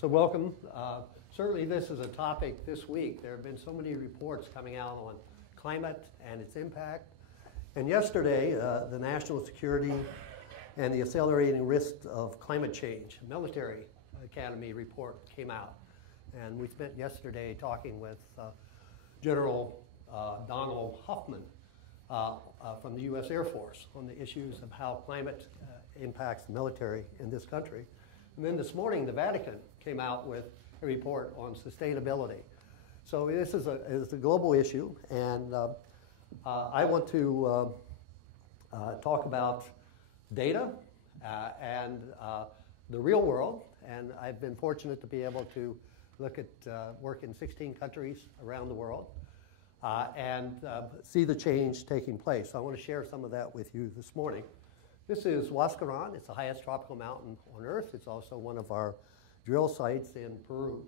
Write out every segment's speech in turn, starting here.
So welcome. Certainly this is a topic this week. There have been so many reports coming out on climate and its impact. And yesterday, the National Security and the Accelerating Risks of Climate Change Military Academy report came out. And we spent yesterday talking with General Donald Hoffman from the U.S. Air Force on the issues of how climate impacts the military in this country. And then this morning, the Vatican came out with a report on sustainability. So this is a global issue, and I want to talk about data and the real world. And I've been fortunate to be able to look at work in 16 countries around the world and see the change taking place. So I want to share some of that with you this morning. This is Huascaran. It's the highest tropical mountain on Earth. It's also one of our drill sites in Peru.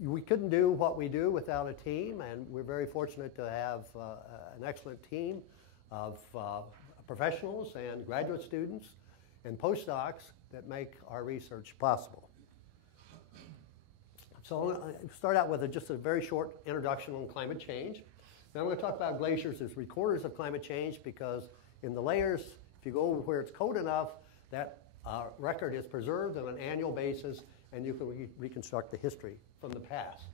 We couldn't do what we do without a team, and we're very fortunate to have an excellent team of professionals and graduate students and postdocs that make our research possible. So I'm going to start out with just a very short introduction on climate change. Now I'm going to talk about glaciers as recorders of climate change because in the layers, if you go where it's cold enough, that record is preserved on an annual basis, and you can reconstruct the history from the past.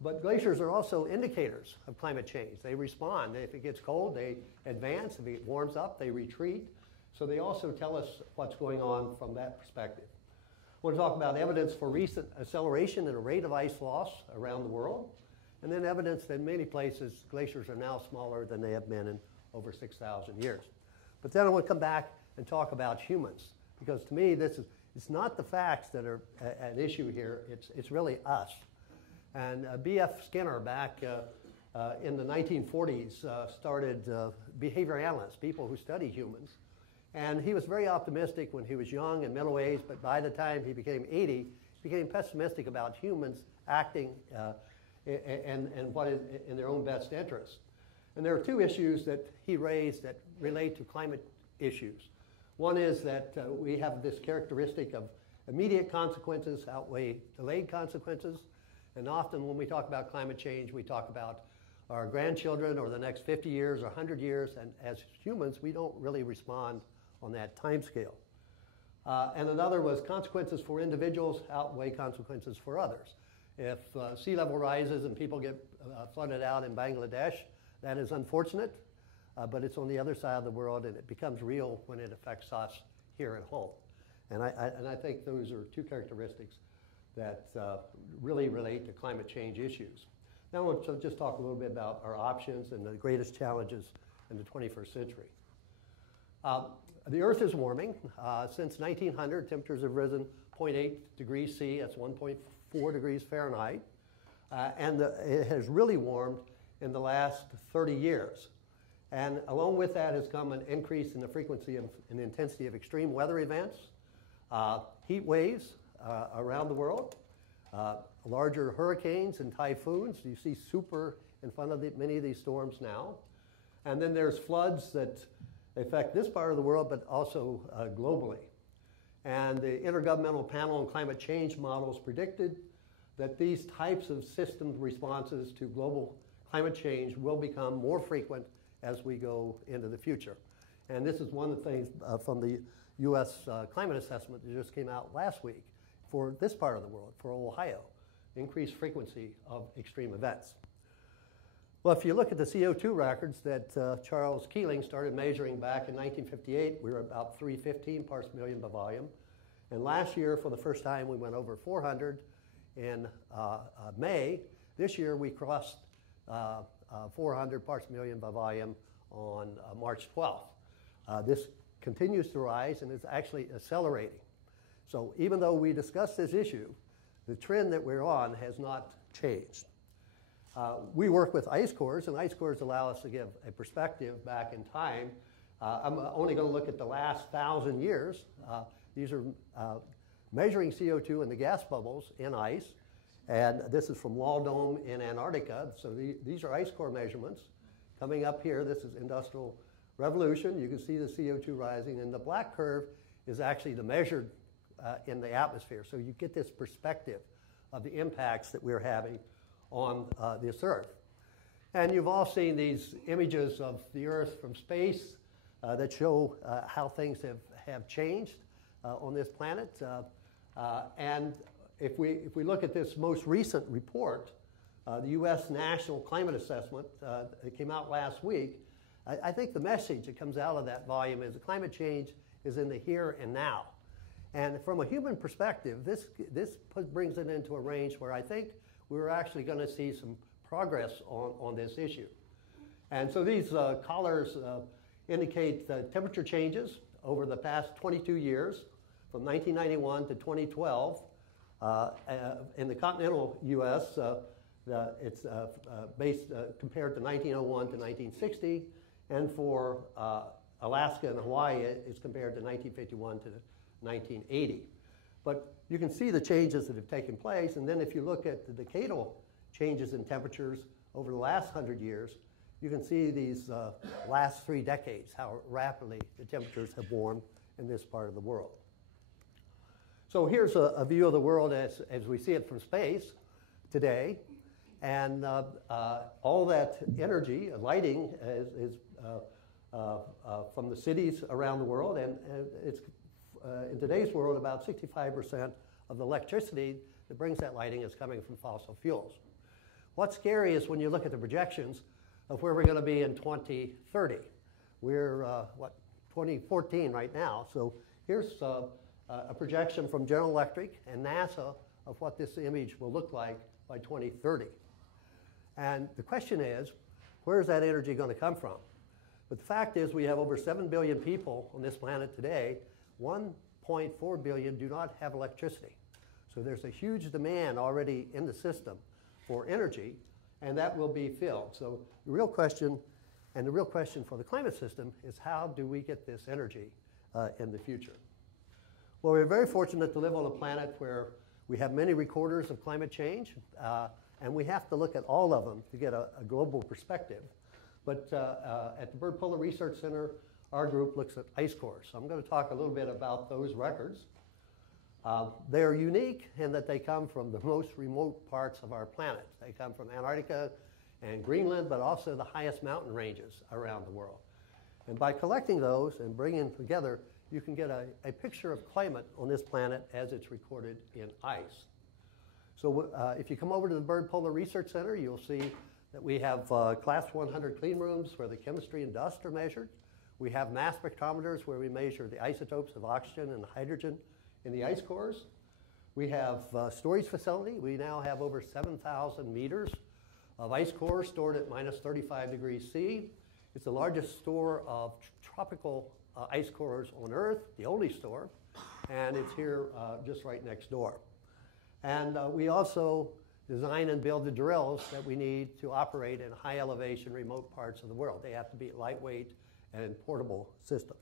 But glaciers are also indicators of climate change. They respond. If it gets cold, they advance. If it warms up, they retreat. So they also tell us what's going on from that perspective. I want to talk about evidence for recent acceleration in the rate of ice loss around the world, and then evidence that in many places glaciers are now smaller than they have been in over 6,000 years. But then I want to come back and talk about humans, because to me it's not the facts that are an issue here, it's really us. And B.F. Skinner back in the 1940s started behavior analysts, people who study humans. And he was very optimistic when he was young and middle-aged, but by the time he became 80, he became pessimistic about humans acting and what is in their own best interest. And there are two issues that he raised that relate to climate issues. One is that we have this characteristic of immediate consequences outweigh delayed consequences. And often when we talk about climate change, we talk about our grandchildren or the next 50 years or 100 years. And as humans, we don't really respond on that time scale. And another was consequences for individuals outweigh consequences for others. If sea level rises and people get flooded out in Bangladesh, that is unfortunate, but it's on the other side of the world, and it becomes real when it affects us here at home. And I think those are two characteristics that really relate to climate change issues. Now I want to just talk a little bit about our options and the greatest challenges in the 21st century. The Earth is warming. Since 1900, temperatures have risen 0.8 degrees C, that's 1.4 degrees Fahrenheit, and it has really warmed in the last 30 years. And along with that has come an increase in the frequency and intensity of extreme weather events, heat waves around the world, larger hurricanes and typhoons. You see super in front of many of these storms now. And then there's floods that affect this part of the world, but also globally. And the Intergovernmental Panel on Climate Change models predicted that these types of system responses to global climate change will become more frequent as we go into the future. And this is one of the things from the U.S. climate assessment that just came out last week for this part of the world, for Ohio, increased frequency of extreme events. Well, if you look at the CO2 records that Charles Keeling started measuring back in 1958, we were about 315 parts per million by volume. And last year, for the first time, we went over 400 in May. This year, we crossed 400 parts per million by volume on March 12th. This continues to rise and is actually accelerating. So even though we discussed this issue, the trend that we're on has not changed. We work with ice cores, and ice cores allow us to give a perspective back in time. I'm only going to look at the last 1,000 years. These are measuring CO2 in the gas bubbles in ice. And this is from Wall Dome in Antarctica. So these are ice core measurements. Coming up here, this is Industrial Revolution. You can see the CO2 rising. And the black curve is actually the measured in the atmosphere. So you get this perspective of the impacts that we're having on this Earth. And you've all seen these images of the Earth from space that show how things have changed on this planet. And if we look at this most recent report, the U.S. National Climate Assessment that came out last week, I think the message that comes out of that volume is that climate change is in the here and now. And from a human perspective, this brings it into a range where I think we're actually going to see some progress on this issue. And so these collars indicate the temperature changes over the past 22 years, from 1991 to 2012. In the continental U.S., it's based compared to 1901 to 1960, and for Alaska and Hawaii, it's compared to 1951 to 1980. But you can see the changes that have taken place, and then if you look at the decadal changes in temperatures over the last 100 years, you can see these last 3 decades, how rapidly the temperatures have warmed in this part of the world. So here's a view of the world as we see it from space today. And all that energy, lighting, is from the cities around the world. And it's, in today's world, about 65% of the electricity that brings that lighting is coming from fossil fuels. What's scary is when you look at the projections of where we're going to be in 2030. We're, 2014 right now. So here's a projection from General Electric and NASA of what this image will look like by 2030. And the question is, where is that energy going to come from? But the fact is we have over 7 billion people on this planet today. 1.4 billion do not have electricity. So there's a huge demand already in the system for energy, and that will be filled. So the real question, and the real question for the climate system, is how do we get this energy in the future? Well, we're very fortunate to live on a planet where we have many recorders of climate change, and we have to look at all of them to get a global perspective. But at the Byrd Polar Research Center, our group looks at ice cores. So I'm going to talk a little bit about those records. They're unique in that they come from the most remote parts of our planet. They come from Antarctica and Greenland, but also the highest mountain ranges around the world. And by collecting those and bringing them together, you can get a picture of climate on this planet as it's recorded in ice. So if you come over to the Byrd Polar Research Center, you'll see that we have class 100 clean rooms where the chemistry and dust are measured. We have mass spectrometers where we measure the isotopes of oxygen and hydrogen in the ice cores. We have a storage facility. We now have over 7,000 meters of ice cores stored at minus 35 degrees C. It's the largest store of tropical ice cores on Earth, the only store, and it's here just right next door. And we also design and build the drills that we need to operate in high elevation remote parts of the world. They have to be lightweight and portable systems.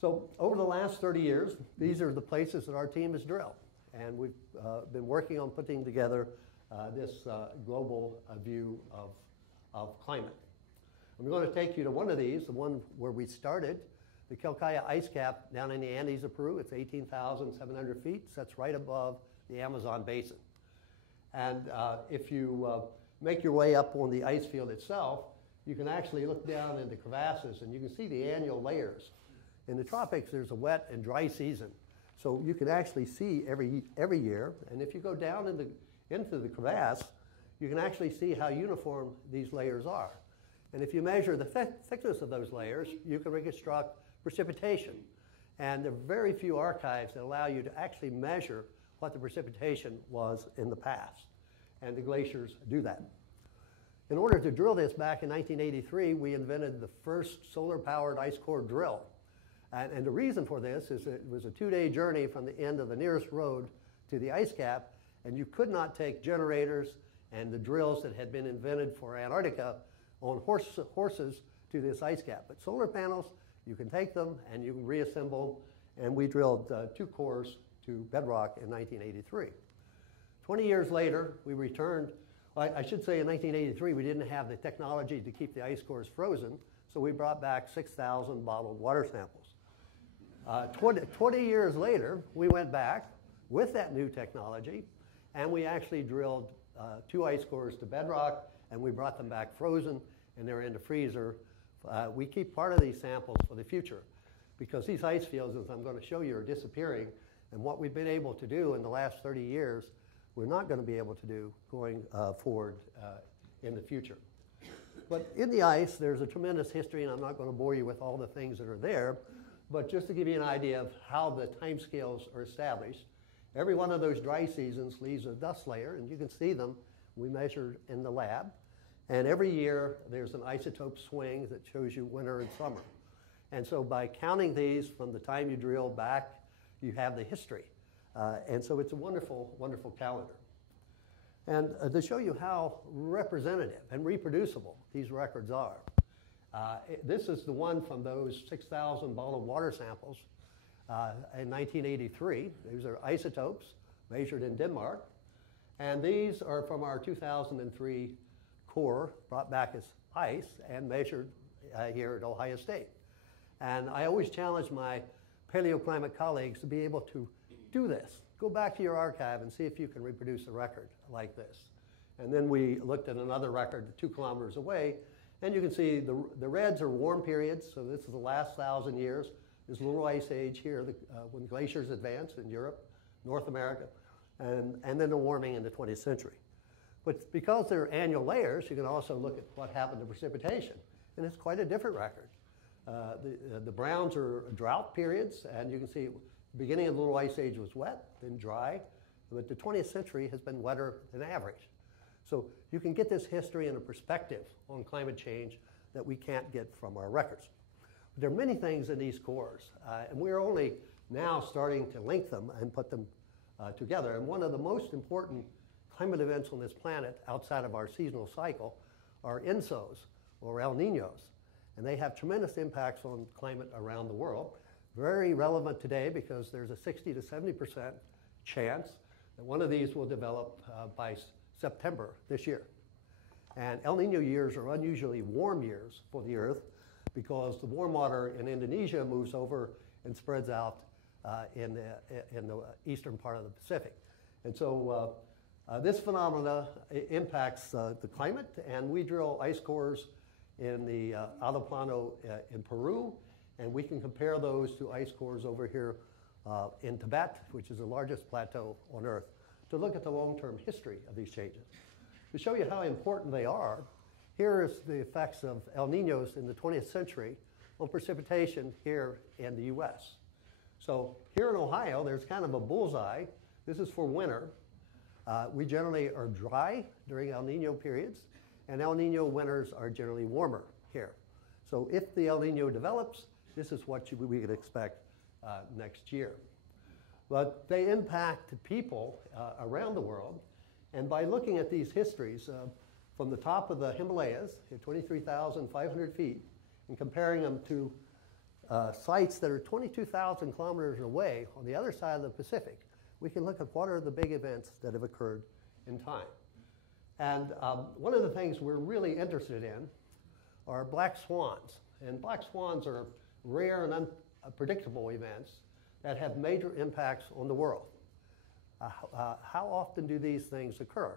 So over the last 30 years, these are the places that our team has drilled. And we've been working on putting together this global view of climate. I'm going to take you to one of these, the one where we started, the Quelccaya ice cap down in the Andes of Peru. It's 18,700 feet. Sits right above the Amazon basin. And if you make your way up on the ice field itself, you can actually look down into crevasses and you can see the annual layers. In the tropics, there's a wet and dry season. So you can actually see every year. And if you go down into the crevasse, you can actually see how uniform these layers are. And if you measure the thickness of those layers, you can reconstruct precipitation. And there are very few archives that allow you to actually measure what the precipitation was in the past. And the glaciers do that. In order to drill this back in 1983, we invented the first solar-powered ice core drill. And the reason for this is it was a 2-day journey from the end of the nearest road to the ice cap, and you could not take generators and the drills that had been invented for Antarctica on horses to this ice cap. But solar panels, you can take them and you can reassemble, and we drilled 2 cores to bedrock in 1983. 20 years later, we returned. Well, I should say in 1983, we didn't have the technology to keep the ice cores frozen, so we brought back 6,000 bottled water samples. 20 years later, we went back with that new technology, and we actually drilled 2 ice cores to bedrock, and we brought them back frozen, and they're in the freezer. We keep part of these samples for the future, because these ice fields, as I'm going to show you, are disappearing, and what we've been able to do in the last 30 years, we're not going to be able to do going forward in the future. But in the ice, there's a tremendous history, and I'm not going to bore you with all the things that are there, but just to give you an idea of how the timescales are established, every one of those dry seasons leaves a dust layer, and you can see them. We measured in the lab. And every year, there's an isotope swing that shows you winter and summer. And so by counting these from the time you drill back, you have the history. And so it's a wonderful, wonderful calendar. And to show you how representative and reproducible these records are, this is the one from those 6,000 bottled water samples in 1983. These are isotopes measured in Denmark. And these are from our 2003 core brought back as ice and measured here at Ohio State. And I always challenge my paleoclimate colleagues to be able to do this. Go back to your archive and see if you can reproduce a record like this. And then we looked at another record 2 kilometers away, and you can see the reds are warm periods, so this is the last 1,000 years. There's a little ice age here when glaciers advanced in Europe, North America, and then the warming in the 20th century. But because they're annual layers, you can also look at what happened to precipitation, and it's quite a different record. The browns are drought periods, and you can see the beginning of the Little Ice Age was wet, then dry, but the 20th century has been wetter than average. So you can get this history and a perspective on climate change that we can't get from our records. But there are many things in these cores, and we're only now starting to link them and put them together. And one of the most important climate events on this planet outside of our seasonal cycle are ENSOs, or El Niños. And they have tremendous impacts on climate around the world. Very relevant today because there's a 60 to 70% chance that one of these will develop by September this year. And El Niño years are unusually warm years for the Earth because the warm water in Indonesia moves over and spreads out in the eastern part of the Pacific. And so this phenomena impacts the climate, and we drill ice cores in the Altiplano in Peru, and we can compare those to ice cores over here in Tibet, which is the largest plateau on Earth, to look at the long-term history of these changes. To show you how important they are, here is the effects of El Niños in the 20th century on precipitation here in the US. So here in Ohio, there's kind of a bullseye. This is for winter. We generally are dry during El Niño periods, and El Niño winters are generally warmer here. So if the El Niño develops, this is what we could expect next year. But they impact people around the world, and by looking at these histories from the top of the Himalayas at 23,500 feet and comparing them to sites that are 22,000 kilometers away on the other side of the Pacific, we can look at what are the big events that have occurred in time. And one of the things we're really interested in are black swans. And black swans are rare and unpredictable events that have major impacts on the world. How often do these things occur?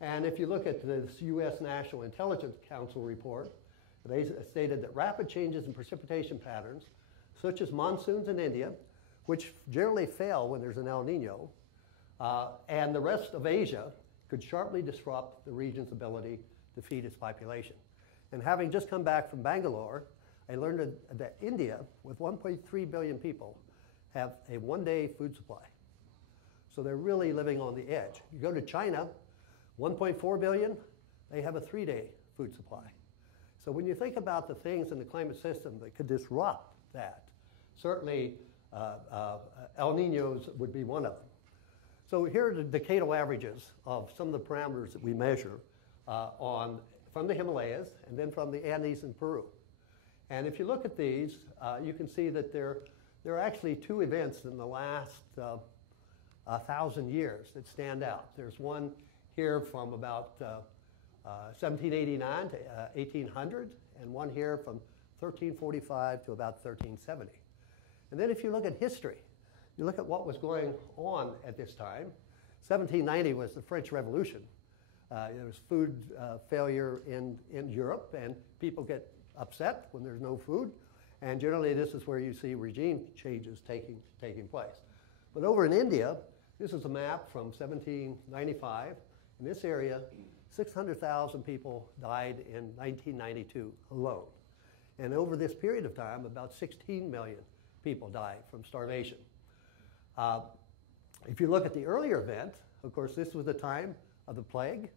And if you look at the US National Intelligence Council report, they stated that rapid changes in precipitation patterns, such as monsoons in India, which generally fail when there's an El Nino, and the rest of Asia could sharply disrupt the region's ability to feed its population. And having just come back from Bangalore, I learned that India, with 1.3 billion people, have a one-day food supply. So they're really living on the edge. You go to China, 1.4 billion, they have a 3-day food supply. So when you think about the things in the climate system that could disrupt that, certainly El Niños would be one of them. So here are the decadal averages of some of the parameters that we measure from the Himalayas and then from the Andes in Peru. And if you look at these, you can see that there are actually 2 events in the last 1,000 years that stand out. There's one here from about 1789 to 1800, and one here from 1345 to about 1370. And then if you look at history, you look at what was going on at this time. 1790 was the French Revolution. There was food failure in Europe, and people get upset when there's no food. And generally, this is where you see regime changes taking place. But over in India, this is a map from 1795. In this area, 600,000 people died in 1992 alone. And over this period of time, about 16 million people died from starvation. If you look at the earlier event, of course, this was the time of the plague,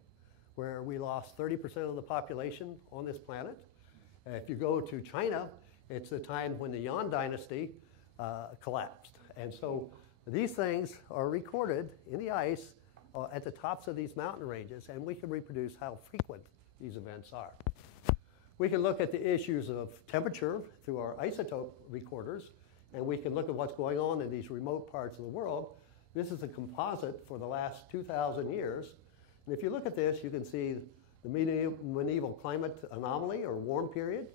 where we lost 30% of the population on this planet. If you go to China, it's the time when the Yuan dynasty collapsed. And so these things are recorded in the ice at the tops of these mountain ranges, and we can reproduce how frequent these events are. We can look at the issues of temperature through our isotope recorders, and we can look at what's going on in these remote parts of the world. This is a composite for the last 2,000 years. And if you look at this, you can see the medieval climate anomaly or warm period,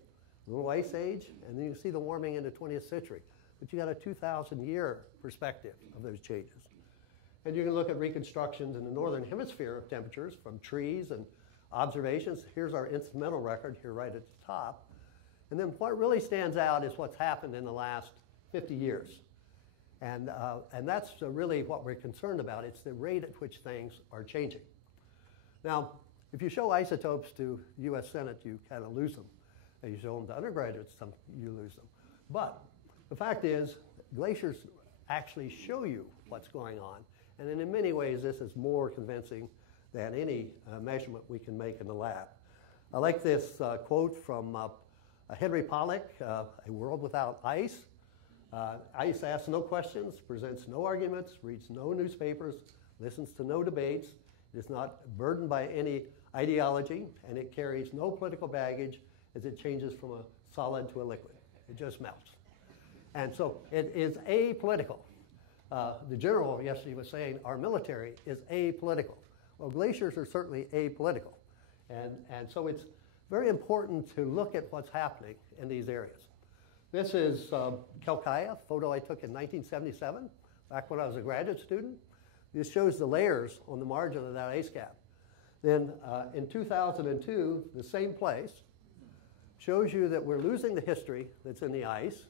a little ice age, and then you can see the warming in the 20th century. But you got a 2,000-year perspective of those changes. And you can look at reconstructions in the northern hemisphere of temperatures from trees and observations. Here's our instrumental record here right at the top. And then what really stands out is what's happened in the last 50 years. And that's really what we're concerned about. It's the rate at which things are changing. Now, if you show isotopes to the US Senate, you kind of lose them. And you show them to undergraduates, you lose them. But the fact is, glaciers actually show you what's going on. And in many ways, this is more convincing than any measurement we can make in the lab. I like this quote from Henry Pollack, A World Without Ice. Ice asks no questions, presents no arguments, reads no newspapers, listens to no debates. It is not burdened by any ideology, and it carries no political baggage as it changes from a solid to a liquid. It just melts. And so it is apolitical. The general yesterday was saying our military is apolitical. Well, glaciers are certainly apolitical. And so it's very important to look at what's happening in these areas. This is Kelkaya, a photo I took in 1977, back when I was a graduate student. This shows the layers on the margin of that ice cap. Then in 2002, the same place shows you that we're losing the history that's in the ice,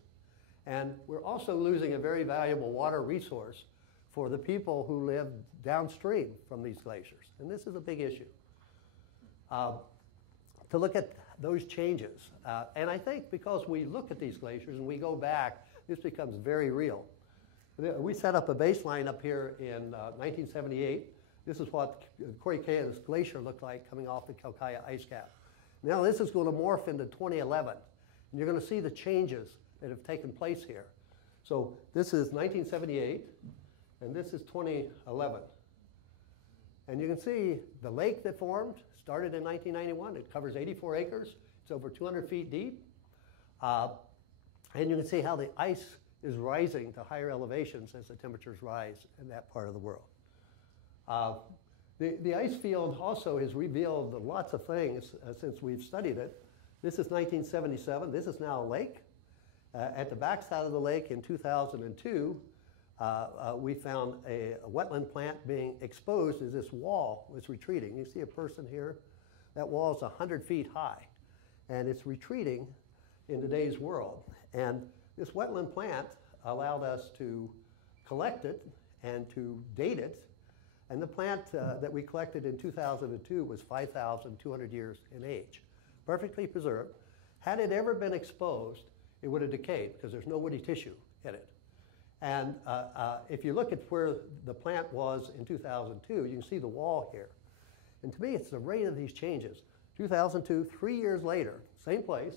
and we're also losing a very valuable water resource for the people who live downstream from these glaciers. And this is a big issue. To look at those changes. And I think because we look at these glaciers and we go back, this becomes very real. We set up a baseline up here in 1978. This is what Koreakaea's glacier looked like coming off the Kelkaya ice cap. Now this is going to morph into 2011. And you're going to see the changes that have taken place here. So this is 1978, and this is 2011. And you can see the lake that formed started in 1991. It covers 84 acres. It's over 200 feet deep. And you can see how the ice is rising to higher elevations as the temperatures rise in that part of the world. The ice field also has revealed lots of things since we've studied it. This is 1977. This is now a lake. At the backside of the lake in 2002, we found a wetland plant being exposed as this wall was retreating. You see a person here? That wall is 100 feet high, and it's retreating in today's world. And this wetland plant allowed us to collect it and to date it. And the plant that we collected in 2002 was 5,200 years in age, perfectly preserved. Had it ever been exposed, it would have decayed because there's no woody tissue in it. And if you look at where the plant was in 2002, you can see the wall here. And to me, it's the rate of these changes. 2002, 3 years later, same place.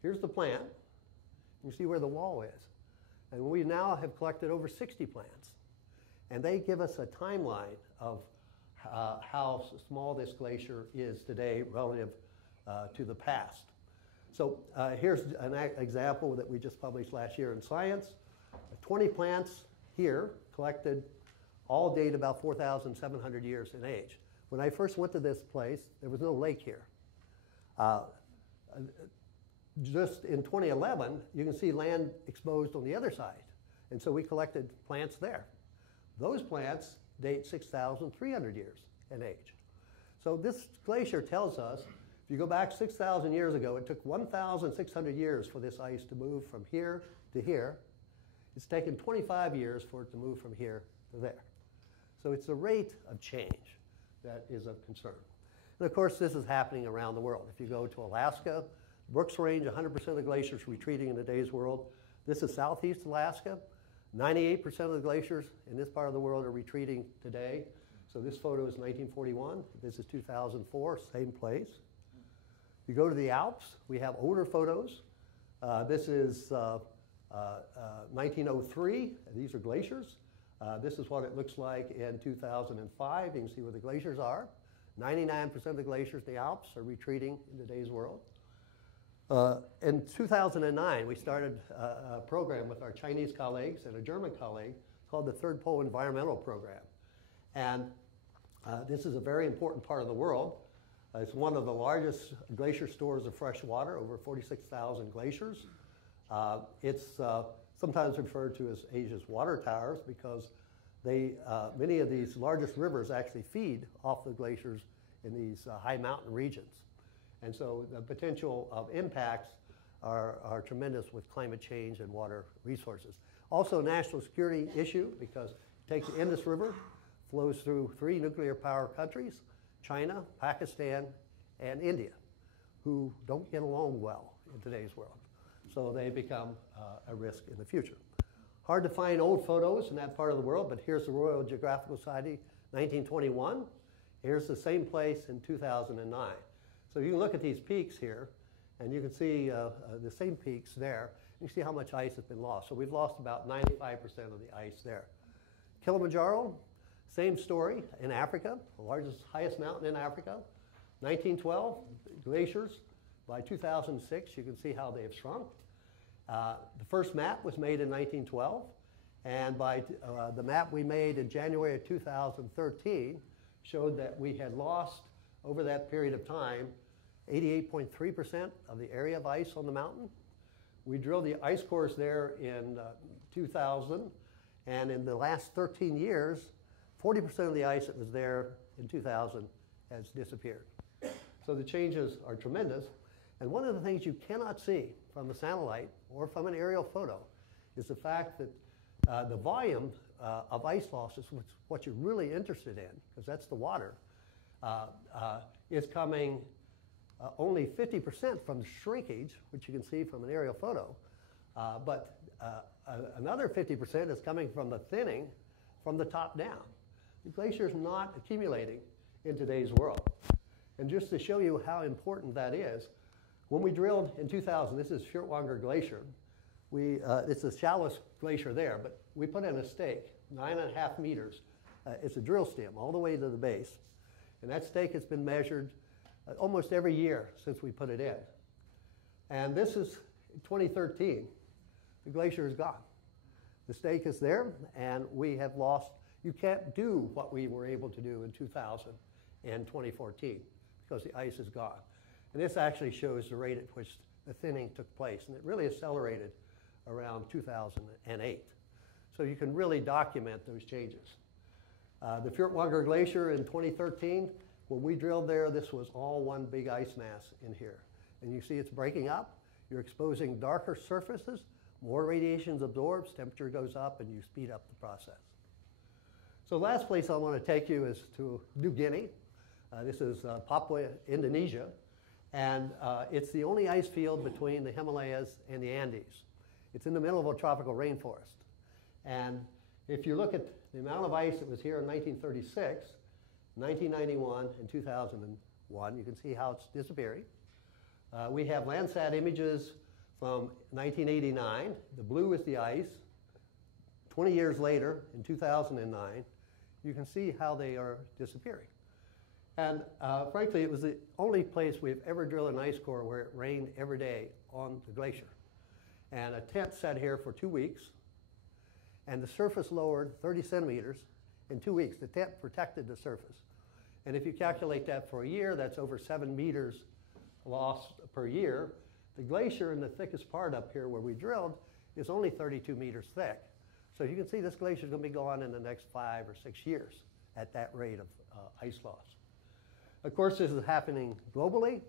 Here's the plant. You see where the wall is. And we now have collected over 60 plants. And they give us a timeline of how small this glacier is today relative to the past. So here's an example that we just published last year in Science. 20 plants here collected, all date about 4,700 years in age. When I first went to this place, there was no lake here. just in 2011, you can see land exposed on the other side. And so we collected plants there. Those plants date 6,300 years in age. So this glacier tells us, if you go back 6,000 years ago, it took 1,600 years for this ice to move from here to here. It's taken 25 years for it to move from here to there. So it's the rate of change that is of concern. And of course, this is happening around the world. If you go to Alaska, Brooks Range, 100% of the glaciers retreating in today's world. This is southeast Alaska. 98% of the glaciers in this part of the world are retreating today. So this photo is 1941. This is 2004, same place. You go to the Alps, we have older photos. This is 1903. These are glaciers. This is what it looks like in 2005. You can see where the glaciers are. 99% of the glaciers in the Alps are retreating in today's world. In 2009, we started a program with our Chinese colleagues and a German colleague called the Third Pole Environmental Program. And this is a very important part of the world. It's one of the largest glacier stores of fresh water, over 46,000 glaciers. It's sometimes referred to as Asia's water towers because many of these largest rivers actually feed off the glaciers in these high mountain regions. And so the potential of impacts are tremendous with climate change and water resources. Also a national security issue because it takes the Indus River, flows through 3 nuclear power countries, China, Pakistan, and India, who don't get along well in today's world. So they become a risk in the future. Hard to find old photos in that part of the world, but here's the Royal Geographical Society, 1921. Here's the same place in 2009. So you can look at these peaks here, and you can see the same peaks there. You can see how much ice has been lost. So we've lost about 95% of the ice there. Kilimanjaro, same story in Africa, the largest, highest mountain in Africa. 1912, glaciers. By 2006, you can see how they have shrunk. The first map was made in 1912, and by the map we made in January of 2013 showed that we had lost, over that period of time, 88.3% of the area of ice on the mountain. We drilled the ice cores there in 2000, and in the last 13 years, 40% of the ice that was there in 2000 has disappeared. So the changes are tremendous. And one of the things you cannot see from a satellite or from an aerial photo is the fact that the volume of ice losses, which is what you're really interested in, because that's the water, is coming only 50% from the shrinkage, which you can see from an aerial photo, but another 50% is coming from the thinning from the top down. The glacier is not accumulating in today's world. And just to show you how important that is, when we drilled in 2000, this is Furtwanger Glacier. It's the shallowest glacier there, but we put in a stake, 9.5 meters. It's a drill stem all the way to the base. And that stake has been measured almost every year since we put it in. And this is 2013. The glacier is gone. The stake is there, and we have lost. You can't do what we were able to do in 2000 and 2014 because the ice is gone. And this actually shows the rate at which the thinning took place, and it really accelerated around 2008. So you can really document those changes. The Furtwanger Glacier in 2013, when we drilled there, this was all one big ice mass in here. And you see it's breaking up. You're exposing darker surfaces, more radiation absorbs, temperature goes up, and you speed up the process. So the last place I want to take you is to New Guinea. This is Papua, Indonesia. And it's the only ice field between the Himalayas and the Andes. It's in the middle of a tropical rainforest. And if you look at the amount of ice that was here in 1936, 1991, and 2001, you can see how it's disappearing. We have Landsat images from 1989. The blue is the ice. 20 years later, in 2009, you can see how they are disappearing. And frankly, it was the only place we've ever drilled an ice core where it rained every day on the glacier. And a tent sat here for 2 weeks, and the surface lowered 30 centimeters in 2 weeks. The tent protected the surface. And if you calculate that for a year, that's over 7 meters lost per year. The glacier in the thickest part up here where we drilled is only 32 meters thick. So you can see this glacier is going to be gone in the next 5 or 6 years at that rate of ice loss. Of course, this is happening globally.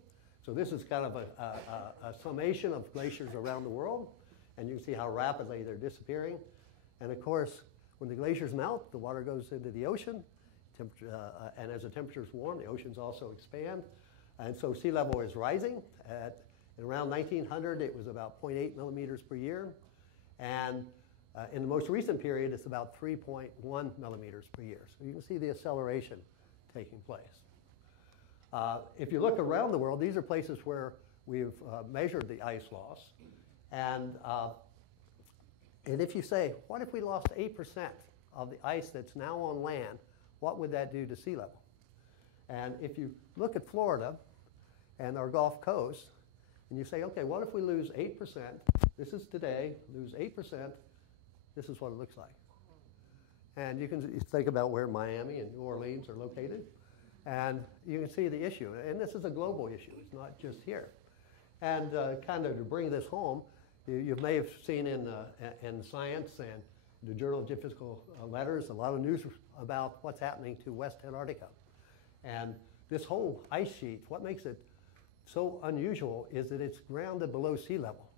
So this is kind of a summation of glaciers around the world. And you can see how rapidly they're disappearing. And of course, when the glaciers melt, the water goes into the ocean. And as the temperatures warm, the oceans also expand. And so sea level is rising. In around 1900, it was about 0.8 millimeters per year. And in the most recent period, it's about 3.1 millimeters per year. So you can see the acceleration taking place. If you look around the world, these are places where we've measured the ice loss. And if you say, what if we lost 8% of the ice that's now on land, what would that do to sea level? And if you look at Florida and our Gulf Coast, and you say, okay, what if we lose 8%? This is today, lose 8%, this is what it looks like. And you can think about where Miami and New Orleans are located, and you can see the issue. And this is a global issue, it's not just here. And kind of to bring this home, you may have seen in Science and the Journal of Geophysical Letters a lot of news about what's happening to West Antarctica. And this whole ice sheet, what makes it so unusual is that it's grounded below sea level.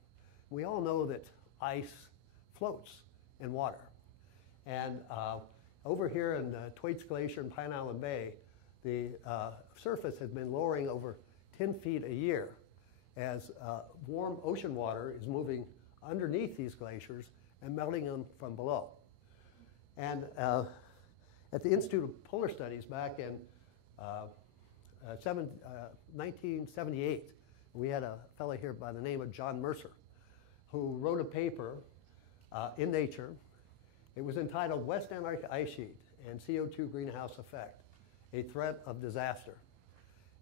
We all know that ice floats in water. And over here in Thwaites Glacier in Pine Island Bay, the surface has been lowering over 10 feet a year as warm ocean water is moving underneath these glaciers and melting them from below. And at the Institute of Polar Studies back in 1978, we had a fellow here by the name of John Mercer who wrote a paper in Nature. It was entitled West Antarctic Ice Sheet and CO2 Greenhouse Effect, a Threat of Disaster.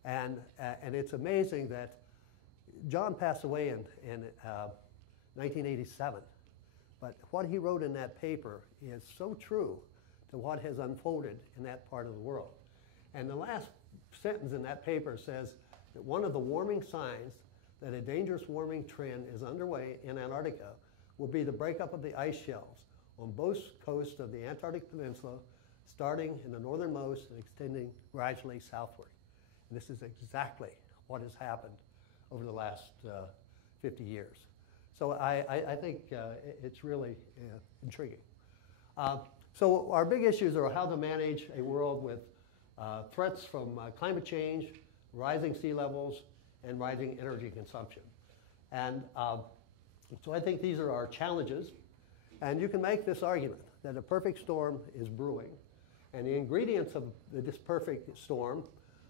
And it's amazing that John passed away in 1987, but what he wrote in that paper is so true to what has unfolded in that part of the world. And the last sentence in that paper says that one of the warming signs that a dangerous warming trend is underway in Antarctica will be the breakup of the ice shelves on both coasts of the Antarctic Peninsula, starting in the northernmost and extending gradually southward. And this is exactly what has happened over the last 50 years. So I think it's really intriguing. So our big issues are how to manage a world with threats from climate change, rising sea levels, and rising energy consumption. And so I think these are our challenges. And you can make this argument that a perfect storm is brewing. And the ingredients of this perfect storm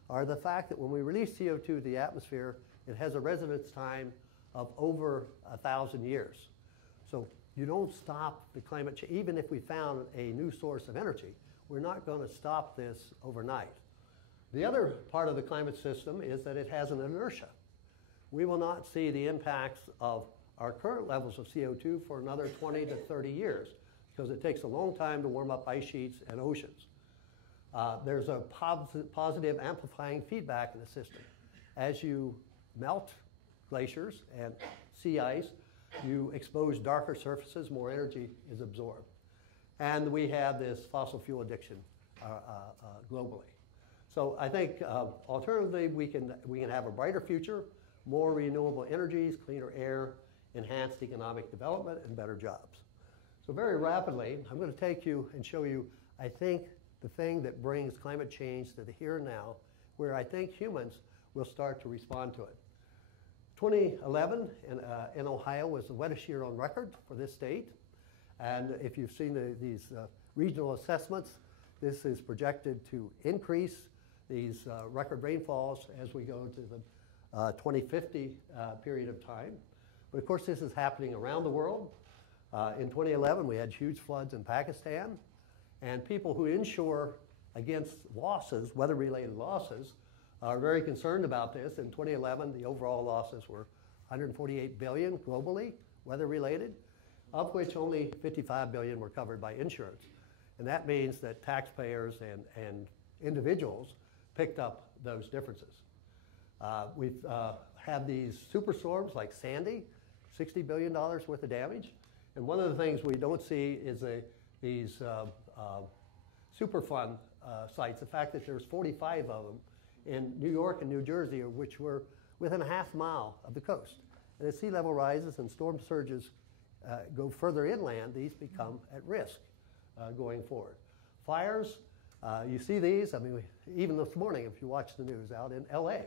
are the fact that when we release CO2 to the atmosphere, it has a residence time of over 1,000 years. So you don't stop the climate change. Even if we found a new source of energy, we're not going to stop this overnight. The other part of the climate system is that it has an inertia. We will not see the impacts of our current levels of CO2 for another 20 to 30 years because it takes a long time to warm up ice sheets and oceans. There's a positive amplifying feedback in the system. As you melt glaciers and sea ice, you expose darker surfaces, more energy is absorbed. And we have this fossil fuel addiction globally. So I think alternatively, we can have a brighter future, more renewable energies, cleaner air, enhanced economic development, and better jobs. So very rapidly, I'm going to take you and show you, I think, the thing that brings climate change to the here and now, where I think humans will start to respond to it. 2011 in Ohio was the wettest year on record for this state. And if you've seen these regional assessments, this is projected to increase these record rainfalls as we go to the 2050 period of time. But of course, this is happening around the world. In 2011, we had huge floods in Pakistan. And people who insure against losses, weather-related losses, are very concerned about this. In 2011, the overall losses were $148 billion globally, weather-related, of which only $55 billion were covered by insurance. And that means that taxpayers and individuals picked up those differences. We've had these superstorms like Sandy, $60 billion worth of damage. And one of the things we don't see is these Superfund sites. The fact that there's 45 of them in New York and New Jersey, which were within a half mile of the coast. And as sea level rises and storm surges go further inland, these become at risk going forward. Fires, you see these, I mean, even this morning if you watch the news out in LA.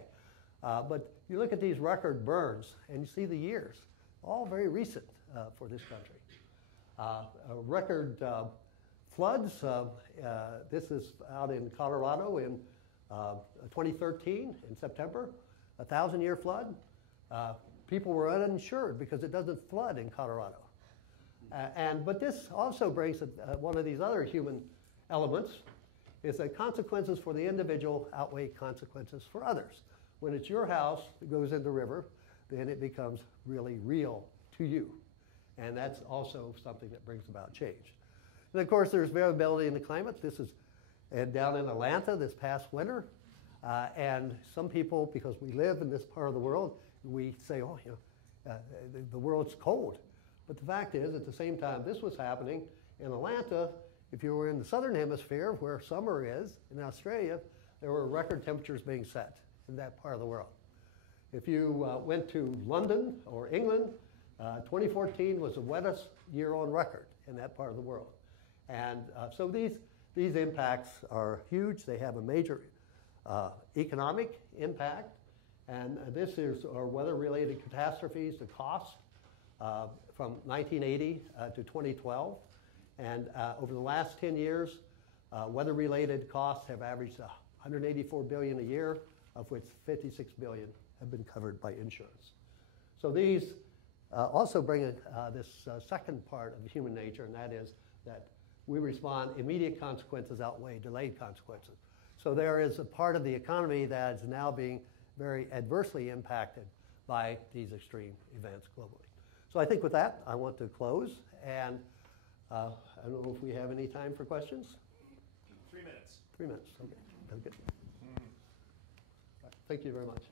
But you look at these record burns and you see the years, all very recent for this country. Record floods, this is out in Colorado in 2013 in September, a 1,000-year flood. People were uninsured because it doesn't flood in Colorado. But this also brings one of these other human elements, is that consequences for the individual outweigh consequences for others. When it's your house that goes in the river, then it becomes really real to you. And that's also something that brings about change. And of course, there's variability in the climate. This is down in Atlanta this past winter. And some people, because we live in this part of the world, we say, oh, you know, the world's cold. But the fact is, at the same time this was happening in Atlanta, if you were in the southern hemisphere where summer is, in Australia, there were record temperatures being set in that part of the world. If you went to London or England, 2014 was the wettest year on record in that part of the world. And so these impacts are huge. They have a major economic impact. And this is our weather-related catastrophes, the cost from 1980 to 2012. And over the last 10 years, weather-related costs have averaged $184 billion a year, of which $56 billion have been covered by insurance. So these also bring this second part of human nature, and that is that we respond, immediate consequences outweigh delayed consequences. So there is a part of the economy that is now being very adversely impacted by these extreme events globally. So I think with that, I want to close, and I don't know if we have any time for questions. 3 minutes. 3 minutes, okay, that's good. Thank you very much.